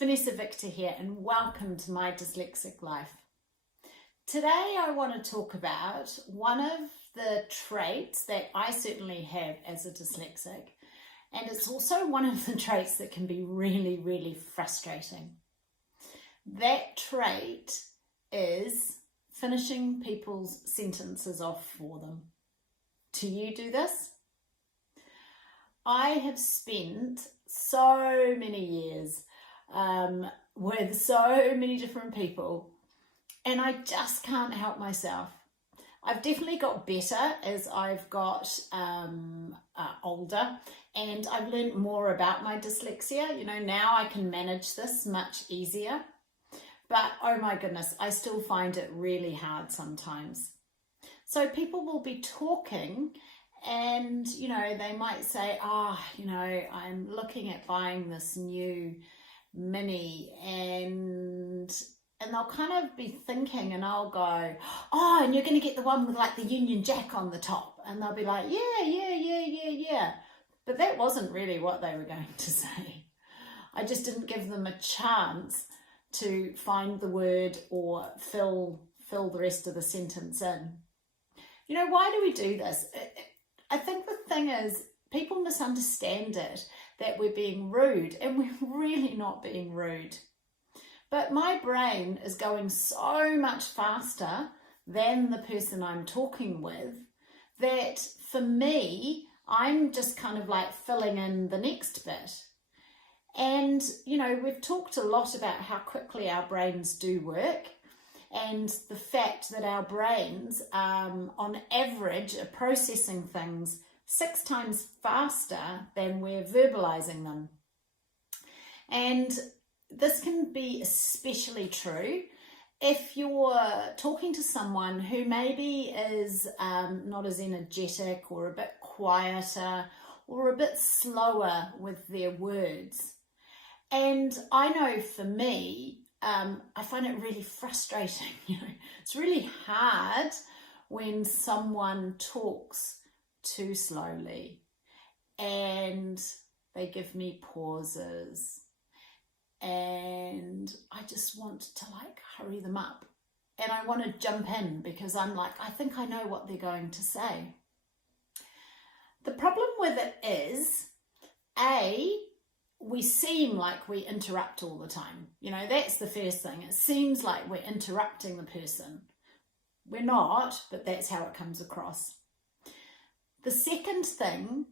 Vanessa Victor here, and welcome to my Dyslexic Life. Today I want to talk about one of the traits that I certainly have as a dyslexic, and it's also one of the traits that can be really frustrating. That trait is finishing people's sentences off for them. Do you do this? I have spent so many years with so many different people, and I just can't help myself. I've definitely got better as I've got older, and I've learned more about my dyslexia. You know, now I can manage this much easier, but oh my goodness, I still find it really hard sometimes. So people will be talking and, you know, they might say, I'm looking at buying this new Mini, and they'll kind of be thinking, and I'll go, oh, and you're going to get the one with like the Union Jack on the top. And they'll be like, yeah. But that wasn't really what they were going to say. I just didn't give them a chance to find the word or fill the rest of the sentence in. You know, why do we do this? I think the thing is, people misunderstand it, that we're being rude, and we're really not being rude. But my brain is going so much faster than the person I'm talking with that for me, I'm just kind of like filling in the next bit. And, you know, we've talked a lot about how quickly our brains do work, and the fact that our brains, on average, are processing things 6 times faster than we're verbalizing them. And this can be especially true if you're talking to someone who maybe is not as energetic, or a bit quieter, or a bit slower with their words. And I know for me, I find it really frustrating. You know, it's really hard when someone talks too slowly and they give me pauses, and I just want to like hurry them up, and I want to jump in because I'm like, I think I know what they're going to say. The problem with it is, we seem like we interrupt all the time. You know, that's the first thing. It seems like we're interrupting the person. We're not, but that's how it comes across. The second thing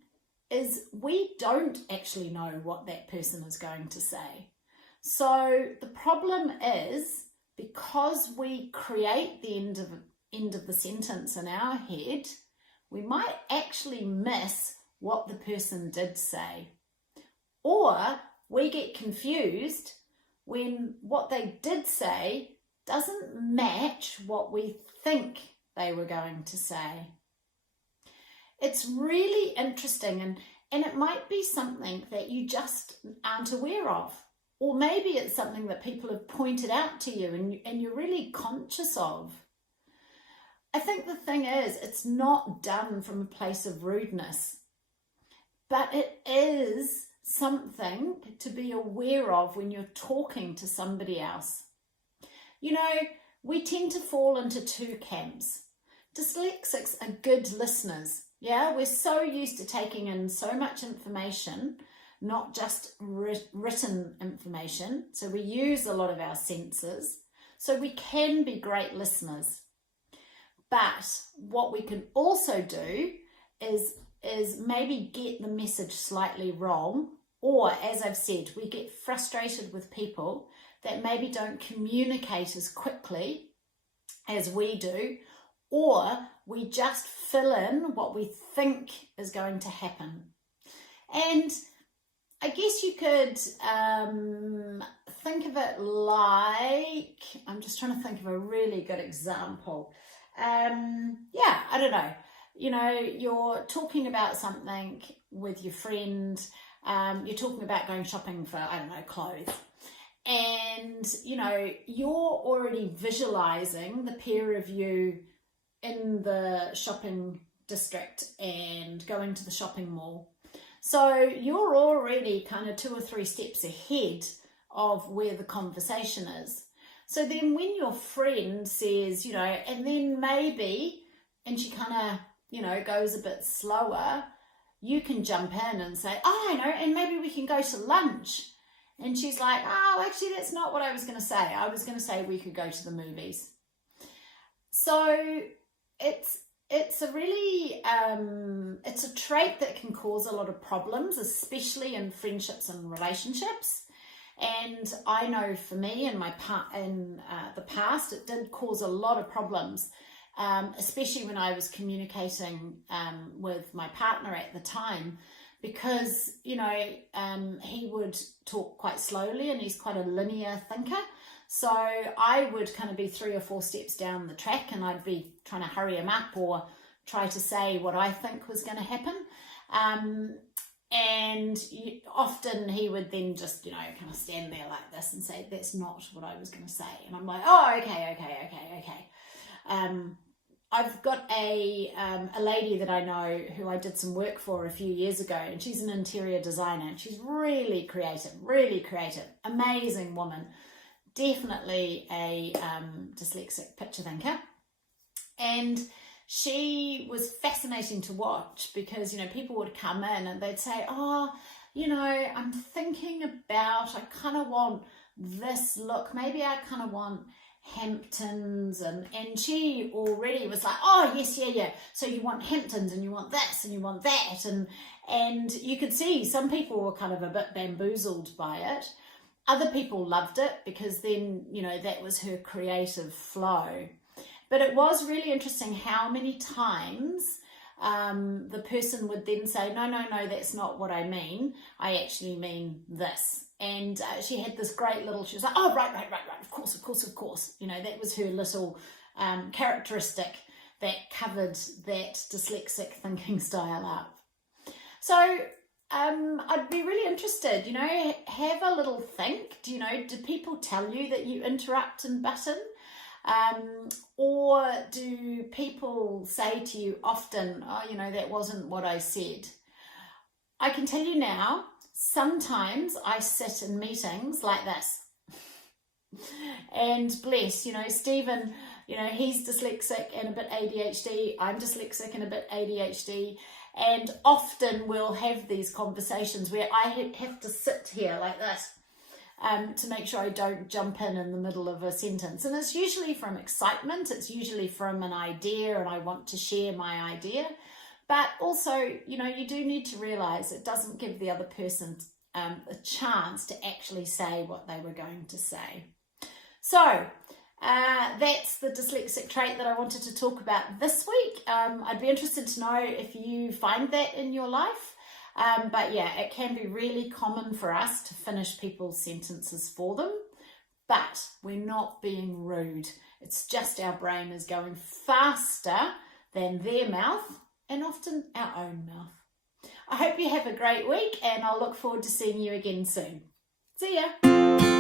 is we don't actually know what that person is going to say. So the problem is, because we create the end of the sentence in our head, we might actually miss what the person did say. Or we get confused when what they did say doesn't match what we think they were going to say. It's really interesting, and it might be something that you just aren't aware of. Or maybe it's something that people have pointed out to you and you're really conscious of. I think the thing is, it's not done from a place of rudeness, but it is something to be aware of when you're talking to somebody else. You know, we tend to fall into 2 camps. Dyslexics are good listeners. Yeah, we're so used to taking in so much information, not just written information. So we use a lot of our senses. So we can be great listeners. But what we can also do is maybe get the message slightly wrong. Or, as I've said, we get frustrated with people that maybe don't communicate as quickly as we do, or we just fill in what we think is going to happen. And I guess you could think of it like, I'm just trying to think of a really good example. I don't know. You know, you're talking about something with your friend. You're talking about going shopping for, clothes. And, you know, you're already visualizing the pair of you in the shopping district and going to the shopping mall. So you're already kind of 2 or 3 steps ahead of where the conversation is. So then when your friend says, and then maybe, and she kind of, goes a bit slower, you can jump in and say, oh, I know, and maybe we can go to lunch. And she's like, oh, actually, that's not what I was going to say. I was going to say we could go to the movies. So it's a really, it's a trait that can cause a lot of problems, especially in friendships and relationships. And I know for me in the past, it did cause a lot of problems, especially when I was communicating with my partner at the time, because, he would talk quite slowly and he's quite a linear thinker. So I would kind of be 3 or 4 steps down the track and I'd be trying to hurry him up or try to say what I think was going to happen. And often he would then just, kind of stand there like this and say, that's not what I was going to say. And I'm like, oh, okay. I've got a lady that I know who I did some work for a few years ago, and she's an interior designer, and she's really creative, amazing woman, definitely a dyslexic picture thinker. And she was fascinating to watch because, people would come in and they'd say, oh, I'm thinking about, I kind of want this look. Maybe I kind of want Hamptons. And she already was like, oh, yes, yeah. So you want Hamptons and you want this and you want that. And you could see some people were kind of a bit bamboozled by it. Other people loved it because then, that was her creative flow. But it was really interesting how many times the person would then say, no, that's not what I mean. I actually mean this. And she had this great she was like, oh, right, of course. That was her little characteristic that covered that dyslexic thinking style up. So I'd be really interested, have a little think. Do people tell you that you interrupt and butt in? Or do people say to you often, oh, that wasn't what I said? I can tell you now, sometimes I sit in meetings like this. And bless, Stephen, he's dyslexic and a bit ADHD. I'm dyslexic and a bit ADHD. And often we'll have these conversations where I have to sit here like this. To make sure I don't jump in the middle of a sentence. And it's usually from excitement, it's usually from an idea and I want to share my idea. But also, you do need to realise it doesn't give the other person a chance to actually say what they were going to say. So that's the dyslexic trait that I wanted to talk about this week. I'd be interested to know if you find that in your life. But yeah, it can be really common for us to finish people's sentences for them, but we're not being rude. It's just our brain is going faster than their mouth and often our own mouth. I hope you have a great week and I'll look forward to seeing you again soon. See ya.